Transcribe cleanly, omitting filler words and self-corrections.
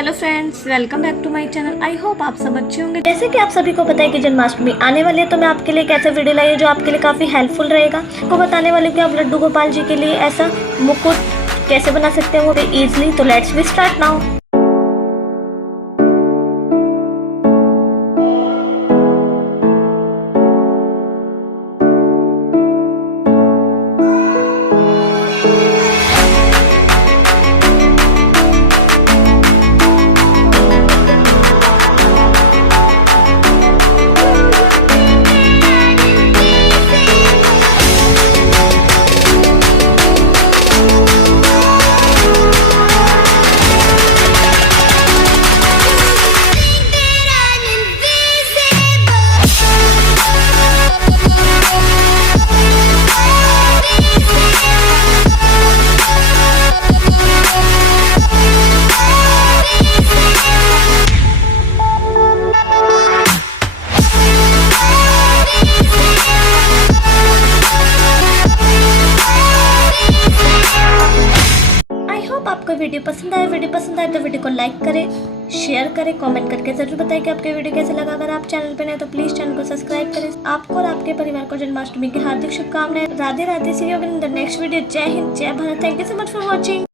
Hello friends, welcome back to my channel. I hope आप सब अच्छे होंगे। जैसे कि आप सभी को पता है कि जन्माष्टमी आने वाली है, तो मैं आपके लिए एक ऐसा वीडियो लाई हूं जो आपके लिए काफ़ी हेल्पफुल रहेगा। आपको बताने वाली हूँ कि आप लड्डू गोपाल जी के लिए ऐसा मुकुट कैसे बना सकते हैं वो इजीली। तो लेट्स वी स्टार्ट नाउ। आपको वीडियो पसंद आए तो वीडियो को लाइक करें, शेयर करें, कमेंट करके जरूर बताएं कि आपके वीडियो कैसे लगा। अगर आप चैनल पे नए तो प्लीज चैनल को सब्सक्राइब करें। आपको और आपके परिवार को जन्माष्टमी की हार्दिक शुभकामनाएं। Radhe Radhe. See you in the next video. जय हिंद, जय Bharat. Thank you so much for watching.